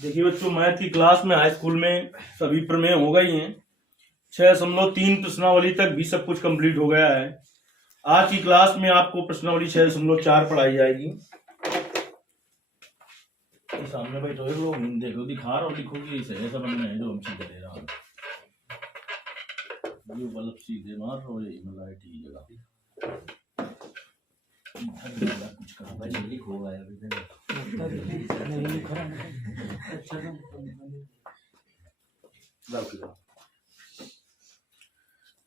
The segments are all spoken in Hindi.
देखिए बच्चों, मैथ की क्लास में हाई स्कूल में सभी प्रमेय हो गई हैं। 6.3 प्रश्नावली तक भी सब कुछ कंप्लीट हो गया है। आज की क्लास में आपको प्रश्नावली 6.4 पढ़ाई जाएगी। सामने बैठो लोग, देखो दिखा रहा लिखोगी इसे, ऐसा बनना है जो हम सीधे दे रहा हूँ। बल्ब सीधे मार रहा है, लाइट ही जगह कुछ कहा भाई लिख होगा यार, नहीं लिख रहा है।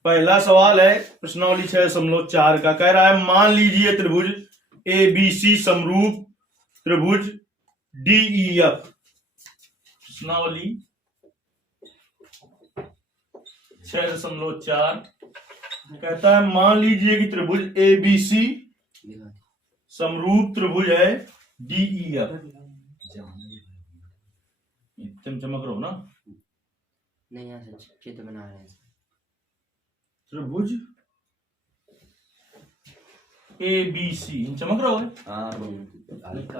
पहला सवाल है प्रश्नावली 6.4 का, कह रहा है मान लीजिए त्रिभुज ABC समरूप त्रिभुज DEF। प्रश्नावली 6.4 कहता है मान लीजिए कि त्रिभुज ABC समरूप त्रिभुज है DEF। तुम चमक रहे हो ना? नहीं यार, चित्र बना रहे हैं। त्रिभुज ABC चमक रहा है।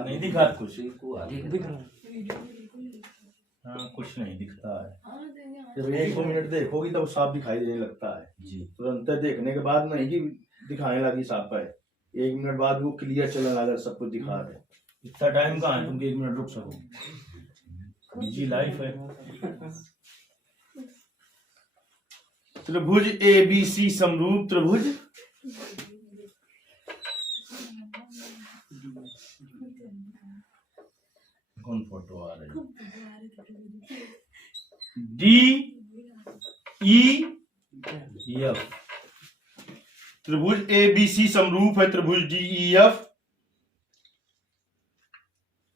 नहीं दिखा कुछ, हाँ कुछ नहीं दिखता है। जब 1-2 मिनट देखोगी तब साफ दिखाई देने लगता है जी। तुरंत देखने के बाद नहीं कि दिखाने लगी साफ है, 1 मिनट बाद वो क्लियर चलने लगा, सब कुछ दिखा रहे। इतना टाइम कहाँ है तुम 1 मिनट रुक सको, बिजी लाइफ है। त्रिभुज ABC समरूप त्रिभुज कौन फोटो आ रही DEF। त्रिभुज ABC समरूप है त्रिभुज DEF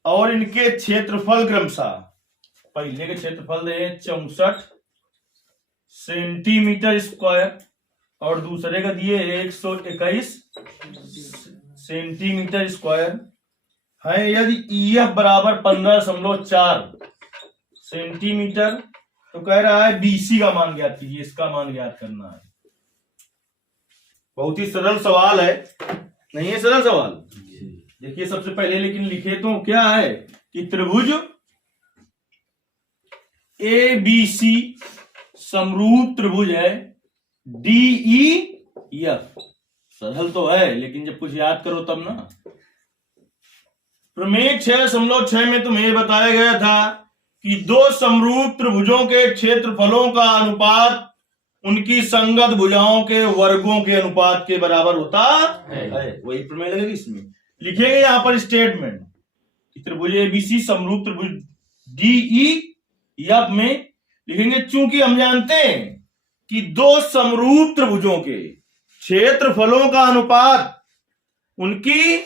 और इनके क्षेत्रफल क्रमशः, पहले के क्षेत्रफल दे 64 सेंटीमीटर स्क्वायर और दूसरे का दिए 121 सेंटीमीटर स्क्वायर है। यदि EF बराबर 15.4 सेंटीमीटर तो कह रहा है BC का मान ज्ञात कीजिए। इसका मान ज्ञात करना है। बहुत ही सरल सवाल है, नहीं है सरल सवाल? देखिए सबसे पहले लेकिन लिखे तो क्या है कि त्रिभुज ABC समरूप त्रिभुज है DEF। सरल तो है लेकिन जब कुछ याद करो तब ना। प्रमेय 6.6 में तुम्हें बताया गया था कि दो समरूप त्रिभुजों के क्षेत्रफलों का अनुपात उनकी संगत भुजाओं के वर्गों के अनुपात के बराबर होता है। वही प्रमेय लगेगी। इसमें लिखेंगे यहां पर स्टेटमेंट कि त्रिभुज ABC समरूप त्रिभुज DEF में लिखेंगे चूंकि हम जानते हैं कि दो समरूप त्रिभुजों के क्षेत्रफलों का अनुपात उनकी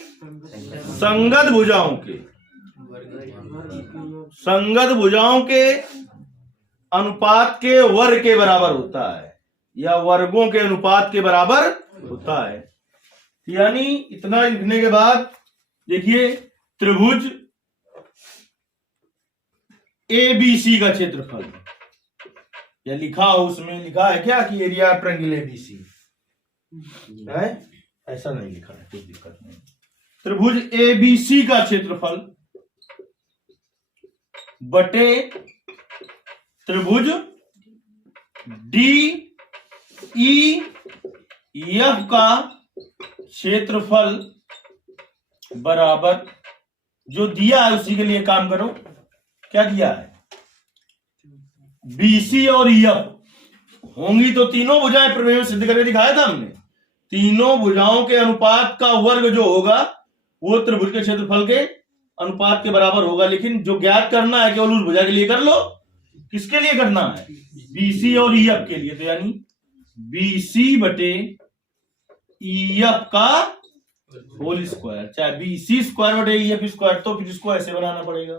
संगत भुजाओं के अनुपात के वर्ग के बराबर होता है या वर्गों के अनुपात के बराबर होता है। यानी इतना लिखने के बाद देखिए त्रिभुज ABC का क्षेत्रफल या लिखा हो, उसमें लिखा है क्या कि एरिया ट्रायंगल ABC है? ऐसा नहीं लिखा है, कोई दिक्कत नहीं। त्रिभुज ABC का क्षेत्रफल बटे त्रिभुज DEF का क्षेत्रफल बराबर जो दिया है उसी के लिए काम करो। क्या दिया है? BC और EF होंगी तो तीनों भुजाएं प्रमेय में सिद्ध करके दिखाया था हमने। तीनों भुजाओं के अनुपात का वर्ग जो होगा वो त्रिभुज के क्षेत्रफल के अनुपात के बराबर होगा। लेकिन जो ज्ञात करना है केवल उस भुजा के लिए कर लो। किसके लिए करना है? BC और EF के लिए। तो यानी BC बटे EF का होल स्क्वायर, चाहे BC स्क्वायर बटे EF स्क्वायर, तो फिर इसको ऐसे बनाना पड़ेगा।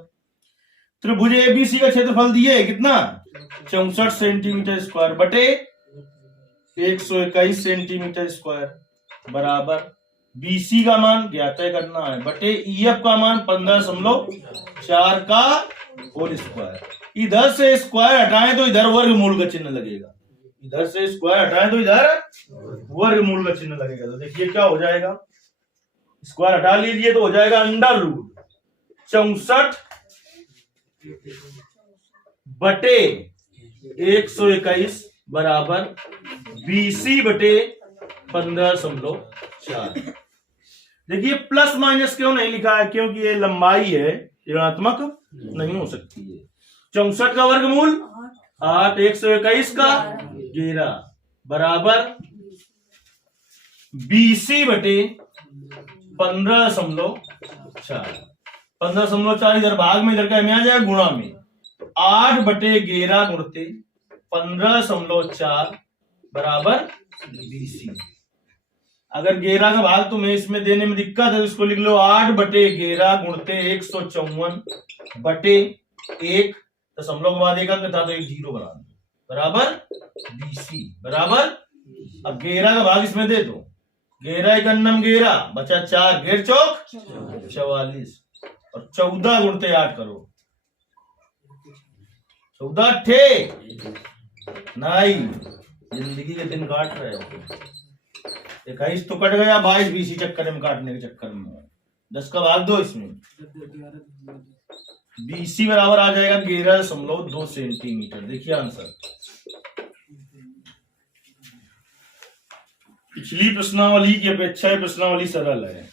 त्रिभुज ABC का क्षेत्रफल दिए कितना? 64 सेंटीमीटर स्क्वायर बटे 121 सेंटीमीटर स्क्वायर बराबर BC का मान ज्ञात करना है बटे EF का मान 15.4 का होल स्क्वायर। इधर से स्क्वायर हटाएं तो इधर वर्गमूल का चिन्ह लगेगा। इधर से स्क्वायर हटाएं तो इधर वर्गमूल का चिन्ह लगेगा। तो देखिए क्या हो जाएगा, स्क्वायर हटा लीजिए तो हो जाएगा अंडर रूट 64 बटे 121 बराबर BC बटे 15.4। देखिए प्लस माइनस क्यों नहीं लिखा है, क्योंकि ये लंबाई है, ऋणात्मक नहीं हो सकती है। 64 का वर्गमूल 8, 121 का 11 बराबर BC बटे 15.4। 15.4 इधर भाग में, इधर का में आ जाएगा गुणा में। 8 बटे 11 गुणते 15.4 बराबर BC। अगर 11 का भाग तुम्हें इसमें देने में दिक्कत है तो इसको लिख लो 8 बटे 11 गुणते 154 बटे 1 दशमलव के बाद एक अंक था तो एक 0 बना दो बराबर BC बराबर। अब 11 का भाग इसमें दे दो, 11 एकन्नम 11 बचा 4, 11 चौक 44 और 14 गुणते 8 करो, 14 ठे नहीं, जिंदगी के दिन काट रहे हो। 21 तो कट गया, 22 BC चक्कर में काटने के चक्कर में 10 का भाग दो इसमें, BC बराबर आ जाएगा 11.2 सेंटीमीटर। देखिए आंसर। पिछली प्रश्नावली की अपेक्षा ये प्रश्नावली सरल है,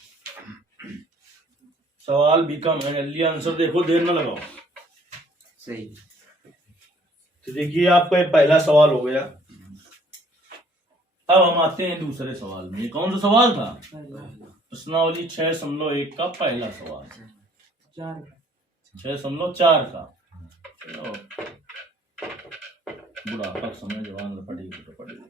सवाल भी कम है। जल्दी आंसर देखो, देर न लगाओ। सही। तो देखिए आपका ये पहला सवाल हो गया। अब हम आते हैं दूसरे सवाल में। ये कौन सा सवाल था? प्रश्नावली 6.1 का पहला सवाल, 6.4 का। बुढ़ापा समय जवान पड़ेगी तो पड़ेगी।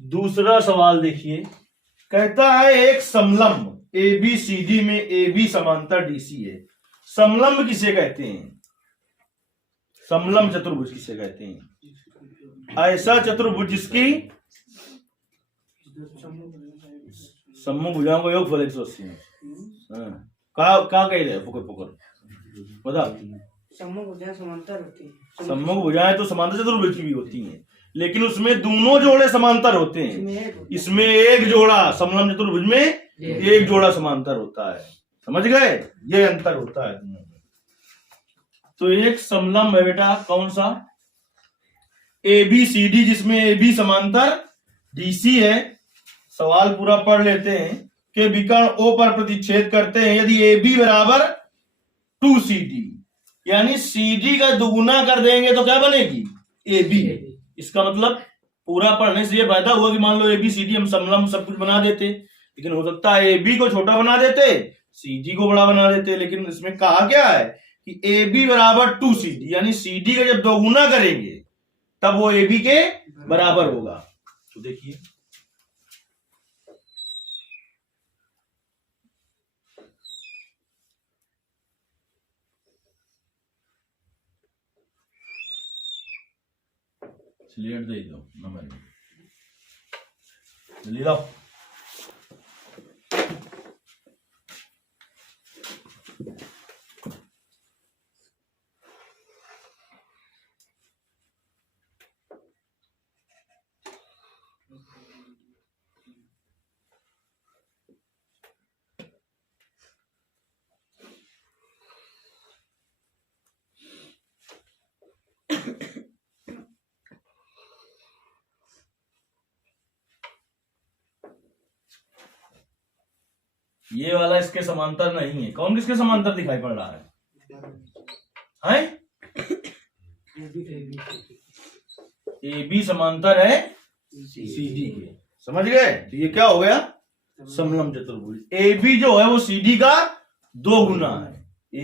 दूसरा सवाल देखिए, कहता है एक समलंब ABCD में AB समांतर DC है। समलंब किसे कहते हैं? समलंब चतुर्भुज किसे कहते हैं? ऐसा चतुर्भुज जिसकी सम्मुख भुजाओं का योगफल 180 है। क्या कह रहे पकड़ बता। सम्मुख भुजाएं समांतर होती है। सम्मुख भुजाएं तो समांतर चतुर्भुज की भी होती हैं, लेकिन उसमें दोनों जोड़े समांतर होते हैं। इसमें एक जोड़ा, समलंब चतुर्भुज में एक जोड़ा समांतर होता है। समझ गए? ये अंतर होता है। तो एक समलंब है बेटा, कौन सा? ABCD, जिसमें AB समांतर DC है। सवाल पूरा पढ़ लेते हैं कि विकर्ण O पर प्रतिच्छेद करते हैं यदि AB बराबर 2CD, यानी CD का दुगुना कर देंगे तो क्या बनेगी? AB। इसका मतलब पूरा पढ़ने से ये फायदा हुआ कि मान लो ABCD हम समलंब सब कुछ बना देते, लेकिन हो सकता है AB को छोटा बना देते, CD को बड़ा बना देते। लेकिन इसमें कहा क्या है कि AB बराबर 2CD, यानी CD का जब दोगुना करेंगे तब वो AB के बराबर होगा। तो देखिए स्लेट दे दो नंबर जल्दी दो। ये वाला इसके समांतर नहीं है। कौन किसके समांतर दिखाई पड़ रहा है? AB समांतर है CD के। समझ गए? तो ये क्या हो गया? समलंब चतुर्भुज। AB जो है वो CD का 2 गुना है।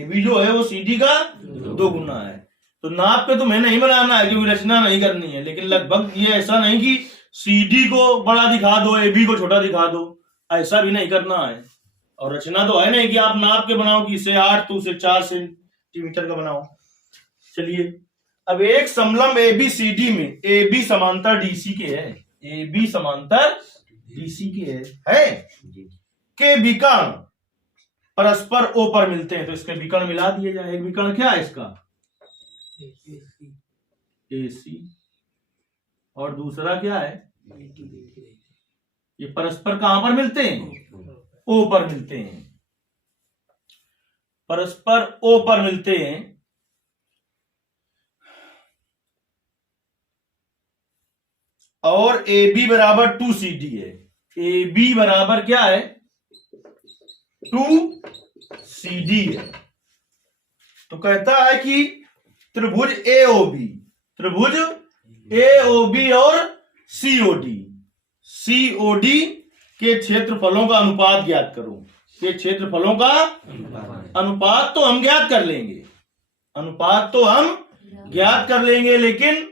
AB जो है वो CD का 2 गुना है। तो नाप पे तुम्हें नहीं बनाना है क्योंकि रचना नहीं करनी है, लेकिन लगभग ये ऐसा नहीं कि CD को बड़ा दिखा दो AB को छोटा दिखा दो, ऐसा भी नहीं करना है। और रचना तो है नहीं कि आप नाप के बनाओ कि इसे 8 तो उसे 4 सेंटीमीटर का बनाओ। चलिए अब एक समलंब ABCD में AB समांतर DC के है, AB समांतर DC के है के विकर्ण परस्पर ओ पर मिलते हैं तो इसके विकर्ण मिला दिए जाए। एक विकर्ण क्या है इसका? AC। और दूसरा क्या है? ये परस्पर कहां पर मिलते हैं? ओ पर मिलते हैं। परस्पर ओ पर मिलते हैं। और AB बराबर 2CD है। AB बराबर क्या है? 2CD है। तो कहता है कि त्रिभुज त्रिभुज AOB और COD के क्षेत्रफलों का अनुपात ज्ञात करो। के क्षेत्रफलों का अनुपात तो हम ज्ञात कर लेंगे, लेकिन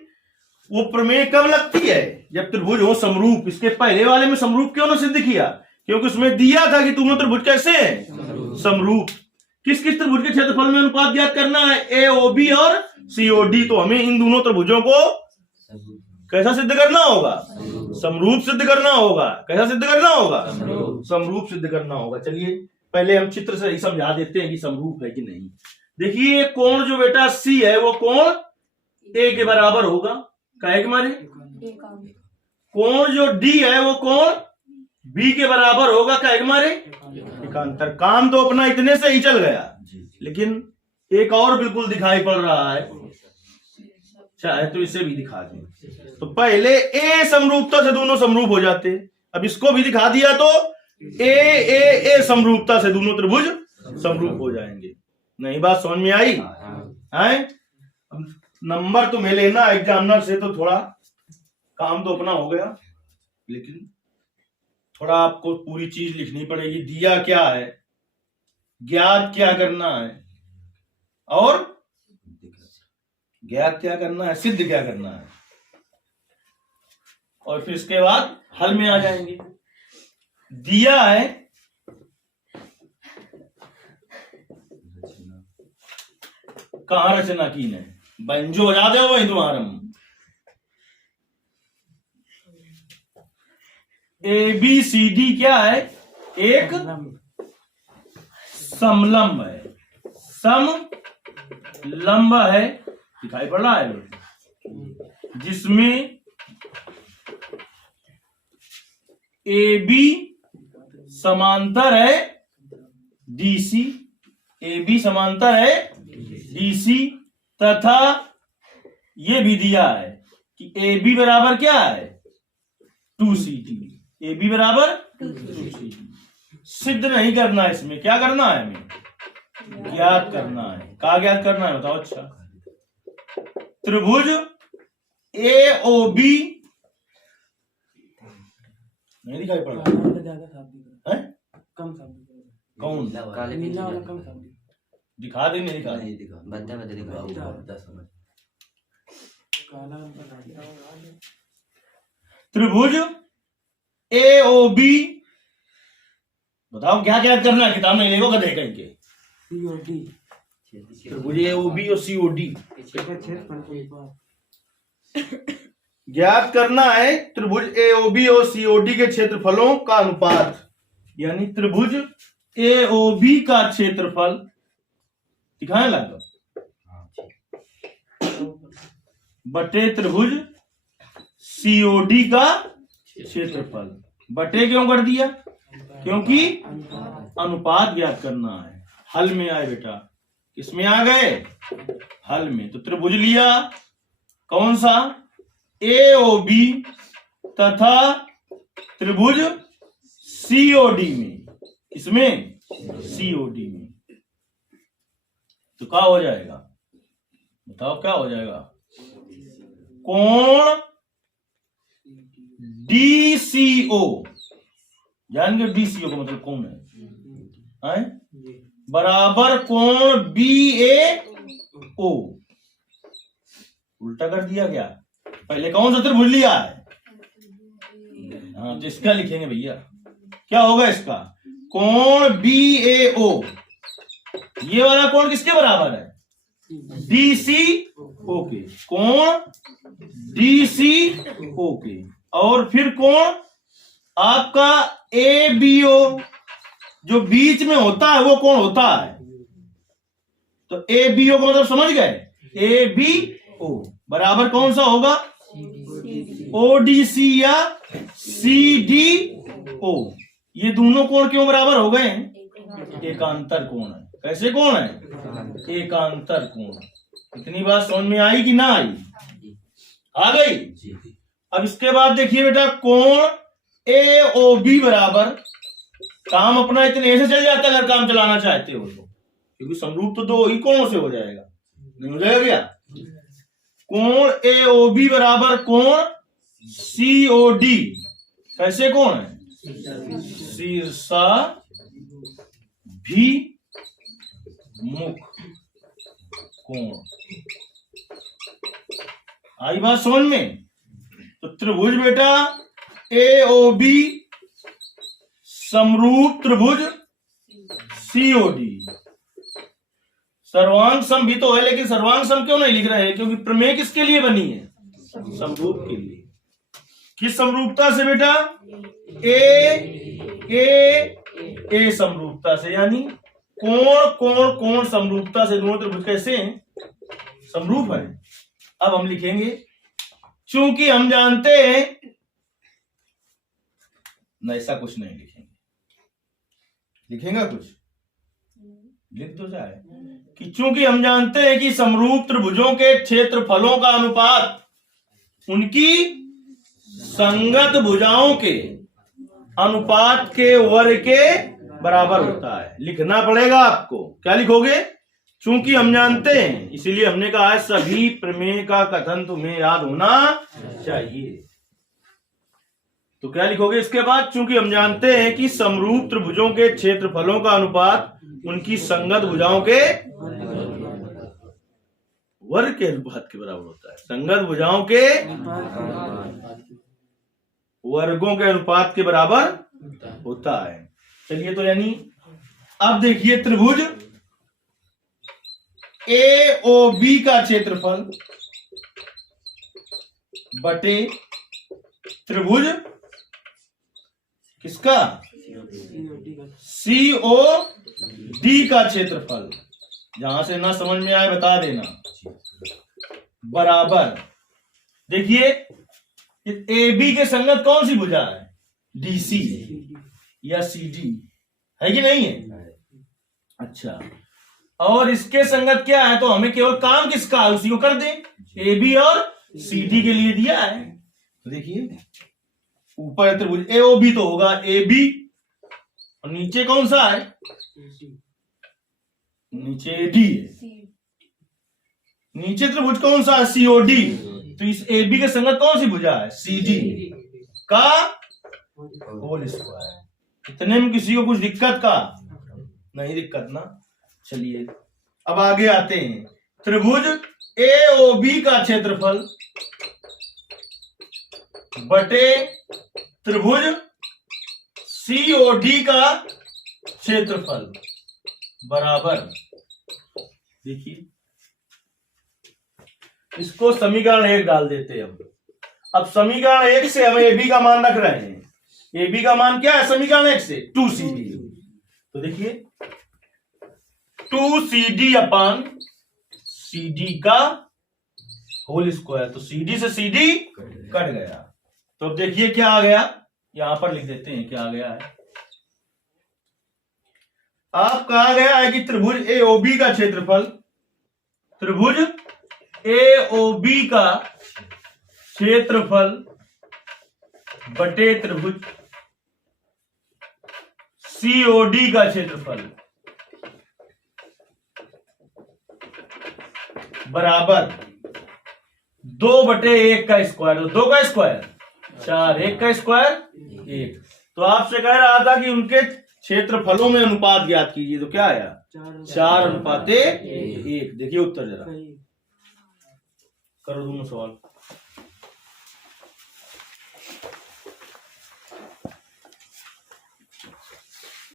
वो प्रमेय कब लगती है? जब त्रिभुज हो समरूप। इसके पहले वाले में समरूप क्यों ना सिद्ध किया? क्योंकि उसमें दिया था कि दोनों त्रिभुज कैसे है? समरूप। किस किस त्रिभुज के क्षेत्रफल में अनुपात ज्ञात करना है? AOB और COD। तो हमें इन दोनों त्रिभुजों को कैसा सिद्ध करना होगा? समरूप सिद्ध करना होगा। कैसा सिद्ध करना होगा? समरूप सिद्ध करना होगा। चलिए पहले हम चित्र से ही समझा देते हैं कि समरूप है कि नहीं। देखिए कोण जो बेटा C है वो कोण A के बराबर होगा। काहे के मारे? कोण जो D है वो कोण B के बराबर होगा। काहे के मारे? एकांतर। काम तो अपना इतने से ही चल गया, लेकिन एक और बिल्कुल दिखाई पड़ रहा है, चाहे तो इसे भी दिखा दें। तो पहले A समरूपता से दोनों समरूप हो जाते, अब इसको भी दिखा दिया तो A समरूपता से दोनों त्रिभुज समरूप हो जाएंगे। नहीं बात समझ में आई? नंबर तुम्हें लेना एग्जामिनर से तो थोड़ा काम तो अपना हो गया, लेकिन थोड़ा आपको पूरी चीज लिखनी पड़ेगी। दिया क्या है, ज्ञात क्या करना है, और ज्ञात क्या करना है, सिद्ध क्या करना है, और फिर इसके बाद हल में आ जाएंगे। दिया है कहां रचना की ने बंजो हो जाते हो वही तुम्हारा। ABCD क्या है? एक समलंब है, समलंब है, दिखाई पड़ रहा है, जिसमें AB समांतर है DC, AB समांतर है DC, तथा ये भी दिया है कि AB बराबर क्या है? 2CD। AB बराबर 2CD। सिद्ध नहीं करना है, इसमें क्या करना है? हमें ज्ञात करना है। क्या ज्ञात करना है बताओ? अच्छा, त्रिभुज AOB नहीं दिखाई पड़ रहा है? कौन दिखा दे? नहीं दिखा, त्रिभुज AOB बताओ क्या क्या करना है? किताब में लेगो गधे कहीं के। त्रिभुज AOB और COD ज्ञात करना है। त्रिभुज AOB और COD के क्षेत्रफलों का अनुपात, यानी त्रिभुज AOB का क्षेत्रफल दिखाने लगा बटे त्रिभुज COD का क्षेत्रफल। बटे क्यों कर दिया? क्योंकि अनुपात ज्ञात करना है। हल में आए बेटा, किसमें आ गए? हल में। तो त्रिभुज लिया कौन सा? AOB तथा त्रिभुज COD में। इसमें COD में तो क्या हो जाएगा बताओ? क्या हो जाएगा? कोण DCO, जान गए DCO का मतलब कौन है? बराबर कोण BAO। उल्टा कर दिया क्या? पहले कौन सा त्रिभुज लिया है? हाँ, तो इसका लिखेंगे भैया। क्या होगा इसका? कोण BAO। ये वाला कोण किसके बराबर है? DCO के। कोण DCO के। और फिर कोण आपका ABO जो बीच में होता है वो कौन होता है? तो ए बी ओ का मतलब समझ गए? ए बी ओ बराबर कौन सा होगा? ओ डी सी या सी डी ओ। ये दोनों कोण क्यों बराबर हो गए? एकांतर कोण है। कैसे कोण है? एकांतर कोण। इतनी बात समझ में आई कि ना आई? आ गई। अब इसके बाद देखिए बेटा, कोण ए ओ बी बराबर, काम अपना इतने से चल जाता है अगर काम चलाना चाहते हो तो, क्योंकि समरूप तो दो ही कोणों से हो जाएगा, नहीं हो जाएगा क्या? कोण ए ओ बी बराबर कोण सी ओ डी। कैसे कोण है? शीर्षा भी मुख कोण। आई बात समझ में? तो त्रिभुज बेटा ए ओ बी समरूप त्रिभुज सीओडी। सर्वांग सम भी तो है, लेकिन सर्वांग सम क्यों नहीं लिख रहे हैं? क्योंकि प्रमेय किसके लिए बनी है? समरूप के लिए। किस समरूपता से बेटा? ए समरूपता से, यानी कोण कोण कोण समरूपता से दोनों त्रिभुज कैसे हैं? समरूप है। अब हम लिखेंगे, चूंकि हम जानते हैं, न ऐसा कुछ नहीं लिखेंगे, लिखेंगे कुछ लिख तो जाए कि चूंकि हम जानते हैं कि समरूप त्रिभुजों के क्षेत्रफलों का अनुपात उनकी संगत भुजाओं के अनुपात के वर्ग के बराबर होता है। लिखना पड़ेगा आपको। क्या लिखोगे? चूंकि हम जानते हैं, इसीलिए हमने कहा है सभी प्रमेय का कथन तुम्हें याद होना चाहिए। तो क्या लिखोगे इसके बाद? चूंकि हम जानते हैं कि समरूप त्रिभुजों के क्षेत्रफलों का अनुपात उनकी संगत भुजाओं के वर्ग के अनुपात के बराबर होता है। संगत भुजाओं के वर्गों के अनुपात के बराबर होता है। चलिए, तो यानी अब देखिए, त्रिभुज ए ओ बी का क्षेत्रफल बटे त्रिभुज किसका? सी ओ डी का क्षेत्रफल। जहां से ना समझ में आए बता देना। बराबर, देखिए ए बी के संगत कौन सी भुजा है? डीसी या सीडी है कि नहीं है? अच्छा, और इसके संगत क्या है? तो हमें केवल काम किसका है उसी को कर दें। ए बी और सी डी के लिए दिया है। तो देखिए, ऊपर त्रिभुज ए ओ बी तो होगा ए बी, और नीचे कौन सा है? नीचे ए डी है। नीचे त्रिभुज कौन सा है? सी ओ डी। तो इस ए बी के संगत कौन सी भुजा है? सी डी का होल स्क्वायर। इतने में किसी को कुछ दिक्कत का? नहीं दिक्कत ना। चलिए, अब आगे आते हैं। त्रिभुज ए ओ बी का क्षेत्रफल बटे त्रिभुज सी ओ डी का क्षेत्रफल बराबर, देखिए इसको समीकरण 1 डाल देते हैं हम। अब समीकरण 1 से हम ए बी का मान रख रहे हैं। ए बी का मान क्या है समीकरण 1 से? 2CD। तो देखिए 2CD अपन CD का होल स्क्वायर। तो CD से CD कट गया। तो अब देखिए क्या आ गया, यहां पर लिख देते हैं क्या आ गया है। आप कहा गया है कि त्रिभुज ए ओ बी का क्षेत्रफल, त्रिभुज ए ओ बी का क्षेत्रफल बटे त्रिभुज सी ओ डी का क्षेत्रफल बराबर 2/1 का स्क्वायर। 2 का स्क्वायर 4, 1 का स्क्वायर 1। तो आपसे कह रहा था कि उनके क्षेत्रफलों में अनुपात ज्ञात कीजिए। तो क्या आया? 4:1। देखिए उत्तर जरा करो दोनों सवाल।